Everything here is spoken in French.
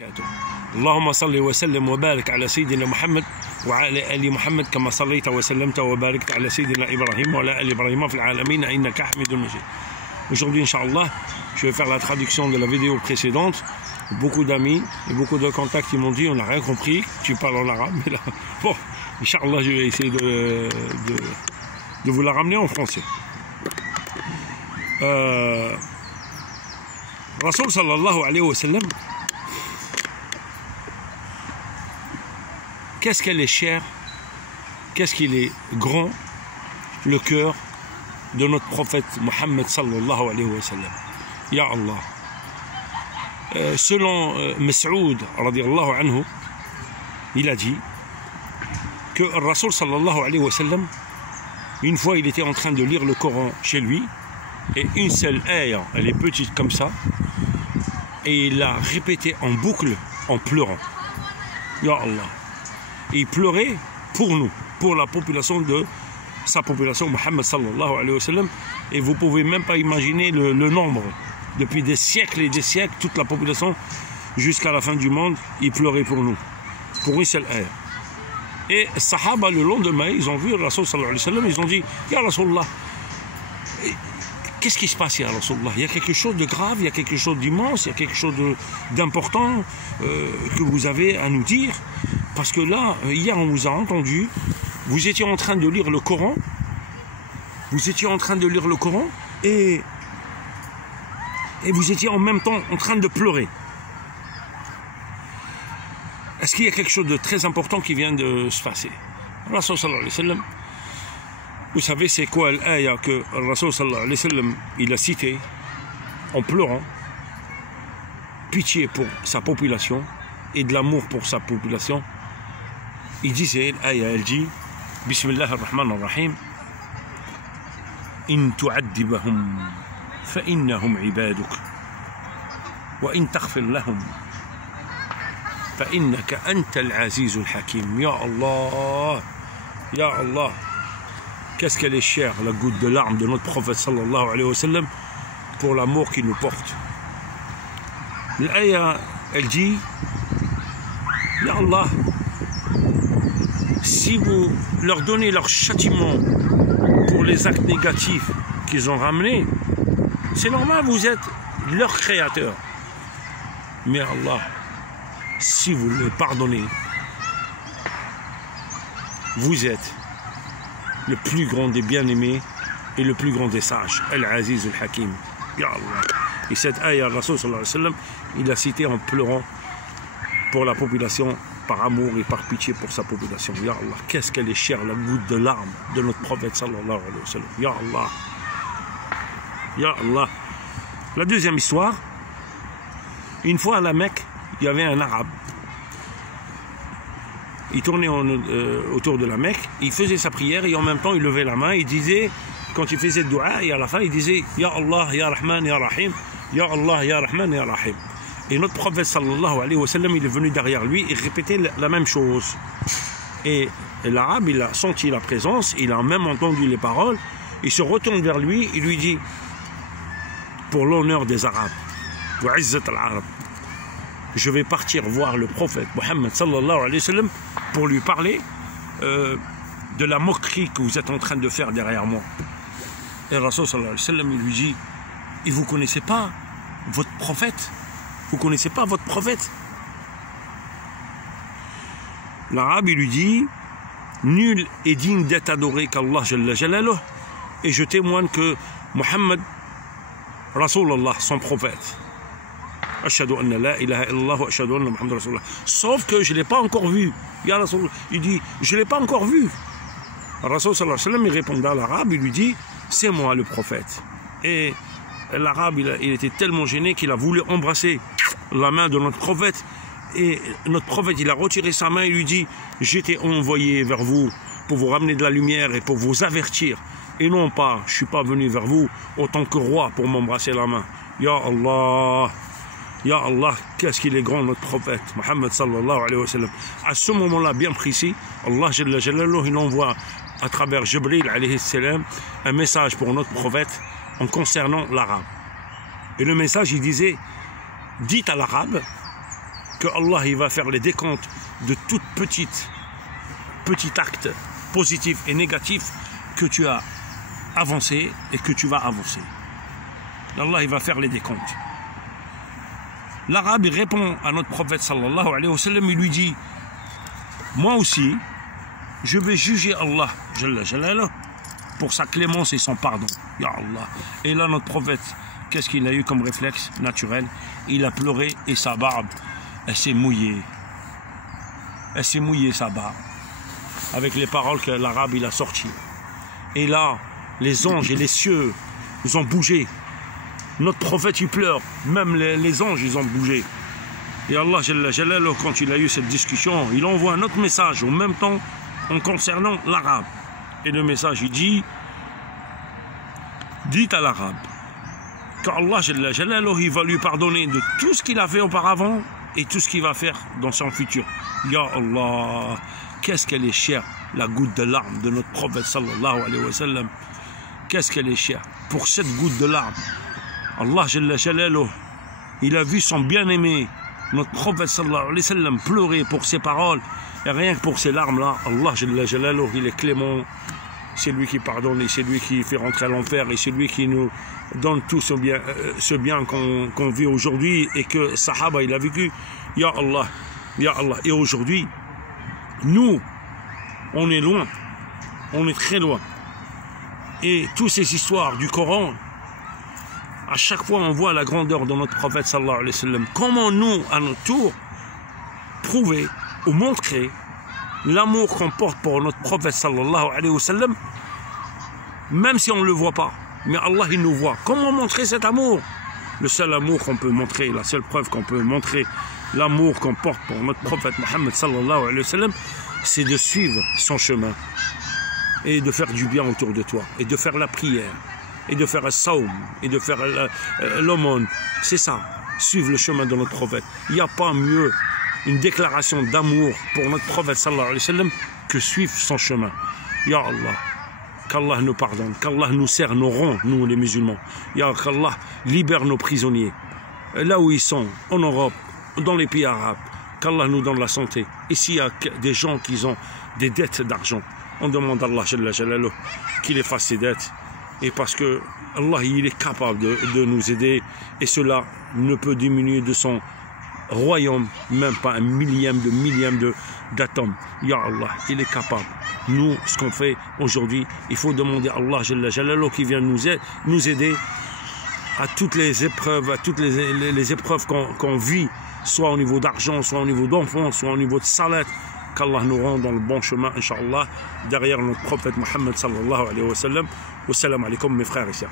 اللهم صل وسلم وبارك على سيدنا محمد وعلى آل محمد كما صليت وسلمت وباركت على سيدنا إبراهيم وعلى آل إبراهيم في العالمين إنك حميد مجيد. Aujourd'hui, Inch'Allah, je vais faire la traduction de la vidéo précédente. Beaucoup d'amis et beaucoup de contacts qui m'ont dit on n'a rien compris, tu parles en arabe, mais là, bon, Inch'Allah, je vais essayer de vous la ramener en français. Rasoul sallallahu alayhi wa sallam, qu'est-ce qu'elle est chère, qu'est-ce qu'il est grand, le cœur de notre prophète Mohammed sallallahu alayhi wa sallam. Ya Allah. Selon Mas'oud radiallahu anhu, il a dit que Rasoul sallallahu alayhi wa sallam, une fois il était en train de lire le Coran chez lui, et une seule ayah, elle est petite comme ça, et il l'a répété en boucle en pleurant. Ya Allah. Et il pleurait pour nous, pour la population de sa population, Mohammed sallallahu alayhi wa sallam, et vous pouvez même pas imaginer le nombre. Depuis des siècles et des siècles, toute la population, jusqu'à la fin du monde, il pleurait pour nous, pour une seule ayah. Et les Sahaba, le lendemain, ils ont vu Rasoul sallallahu alayhi wa sallam, ils ont dit, Ya Rasulullah, qu'est-ce qui se passe, Ya Rasulullah? Il y a quelque chose de grave, il y a quelque chose d'immense, il y a quelque chose d'important que vous avez à nous dire. Parce que là, hier, on vous a entendu, vous étiez en train de lire le Coran, et vous étiez en même temps en train de pleurer. Est-ce qu'il y a quelque chose de très important qui vient de se passer? Rasoul sallallahu alayhi wa sallam, vous savez c'est quoi l'ayah que Rasoul sallallahu alayhi wa sallam il a cité en pleurant? Pitié pour sa population et de l'amour pour sa population. Il disait, l'ayah elle dit, Bismillah ar-Rahman ar-Rahim, In tu'addibahum fa innahum ibaduk wa in taghfir lahum fa innaka antal azizul hakim. Ya Allah, Ya Allah, qu'est-ce qu'elle est chère, la goutte de larmes de notre prophète sallallahu alayhi wa sallam, pour l'amour qu'il nous porte. L'ayah elle dit, Ya Allah, si vous leur donnez leur châtiment pour les actes négatifs qu'ils ont ramenés, c'est normal, vous êtes leur créateur. Mais Allah, si vous les pardonnez, vous êtes le plus grand des bien-aimés et le plus grand des sages, Al-Aziz Al-Hakim. Ya Allah. Et cette ayah, Rasoul sallallahu alayhi wa sallam, il a cité en pleurant pour la population, par amour et par pitié pour sa population. Ya Allah, qu'est-ce qu'elle est chère, la goutte de larmes de notre prophète sallallahu alayhi wa sallam. Ya Allah. Ya Allah. La deuxième histoire, une fois à la Mecque, il y avait un arabe. Il tournait autour de la Mecque, il faisait sa prière et en même temps il levait la main, il disait, quand il faisait le dua, et à la fin il disait, Ya Allah, Ya Rahman, Ya Rahim, Ya Allah, Ya Rahman, Ya Rahim. Et notre prophète sallallahu alayhi wa sallam, il est venu derrière lui et répétait la même chose. Et l'arabe, il a senti la présence, il a même entendu les paroles, il se retourne vers lui, il lui dit, pour l'honneur des Arabes, je vais partir voir le prophète Mohammed sallallahu alayhi wa sallam pour lui parler de la moquerie que vous êtes en train de faire derrière moi. Et Rasoul sallallahu alayhi wa sallam, il lui dit, et vous ne connaissez pas votre prophète? Vous ne connaissez pas votre prophète? L'arabe, il lui dit, nul est digne d'être adoré qu'Allah Jalla Jalaluh, et je témoigne que Mohammed, Rasulullah, son prophète. Ashhadu anna la ilaha illallah wa ashhadu anna Muhammad Rasulullah. Sauf que je ne l'ai pas encore vu. Ya Rasulullah, il dit, je ne l'ai pas encore vu. Rasul sallallahu alayhi wa sallam, il répond à l'arabe, il lui dit, c'est moi le prophète. Et l'arabe, il était tellement gêné qu'il a voulu embrasser la main de notre prophète. Et notre prophète, il a retiré sa main et lui dit, j'étais envoyé vers vous pour vous ramener de la lumière et pour vous avertir. Et non pas, je ne suis pas venu vers vous en tant que roi pour m'embrasser la main. Ya Allah, Ya Allah, qu'est-ce qu'il est grand notre prophète, Mohammed sallallahu alayhi wa sallam. À ce moment-là, bien précis, Allah Jalla Jalaluh, il envoie à travers Jibril alayhi salam un message pour notre prophète en concernant l'arabe. Et le message, il disait, dites à l'arabe que Allah il va faire les décomptes de tout petit acte positif et négatif que tu as avancé et que tu vas avancer. Allah il va faire les décomptes. L'arabe il répond à notre prophète sallallahu alayhi wa sallam, il lui dit, moi aussi je vais juger Allah jalla jalaluh pour sa clémence et son pardon. Ya Allah. Et là notre prophète, qu'est-ce qu'il a eu comme réflexe naturel? Il a pleuré et sa barbe, elle s'est mouillée. Elle s'est mouillée sa barbe avec les paroles que l'arabe il a sorties. Et là, les anges et les cieux, ils ont bougé. Notre prophète, il pleure. Même les anges, ils ont bougé. Et Allah, Jalla Jalaluh, quand il a eu cette discussion, il envoie un autre message, au même temps, en concernant l'arabe. Et le message, il dit, dites à l'arabe qu'Allah, Jalla Jalaluh, il va lui pardonner de tout ce qu'il a fait auparavant et tout ce qu'il va faire dans son futur. Ya Allah, qu'est-ce qu'elle est chère, la goutte de larmes de notre prophète sallallahu alayhi wa sallam. Qu'est-ce qu'elle est chère. Pour cette goutte de larmes, Allah Jalla Jalaluh, il a vu son bien-aimé, notre prophète sallallahu alayhi wa sallam, pleurer pour ses paroles. Et rien que pour ces larmes-là, Allah Jalla Jalaluh, il est clément. C'est lui qui pardonne et c'est lui qui fait rentrer à l'enfer et c'est lui qui nous donne tout ce bien qu'on vit aujourd'hui et que Sahaba il a vécu. Ya Allah, Ya Allah. Et aujourd'hui, nous, on est loin, on est très loin. Et toutes ces histoires du Coran, à chaque fois on voit la grandeur de notre prophète sallallahu alayhi wa sallam. Comment nous, à notre tour, prouver ou montrer l'amour qu'on porte pour notre prophète sallallahu alayhi wa sallam, même si on ne le voit pas. Mais Allah, il nous voit. Comment montrer cet amour? Le seul amour qu'on peut montrer, la seule preuve qu'on peut montrer l'amour qu'on porte pour notre prophète Mohammed sallallahu alayhi wa sallam, c'est de suivre son chemin et de faire du bien autour de toi et de faire la prière et de faire un saum et de faire l'aumône. C'est ça, suivre le chemin de notre prophète. Il n'y a pas mieux une déclaration d'amour pour notre prophète sallallahu alayhi wa sallam que suivre son chemin. Ya Allah, qu'Allah nous pardonne, qu'Allah nous serre nos rangs, nous les musulmans. Ya qu'Allah libère nos prisonniers, là où ils sont, en Europe, dans les pays arabes. Qu'Allah nous donne la santé. Et s'il y a des gens qui ont des dettes d'argent, on demande à Allah Jalla Jalaluh qu'il efface ces dettes. Et parce que Allah, il est capable de nous aider. Et cela ne peut diminuer de son royaume, même pas un millième d'atome. Ya Allah, il est capable. Nous, ce qu'on fait aujourd'hui, il faut demander à Allah Jalla Jalaluh qui vient nous aider à toutes les épreuves, les épreuves qu'on vit, soit au niveau d'argent, soit au niveau d'enfants, soit au niveau de salat, qu'Allah nous rende dans le bon chemin, Inch'Allah, derrière notre prophète Mohammed sallallahu alayhi wa sallam. Wassalamu alaikum mes frères et sœurs.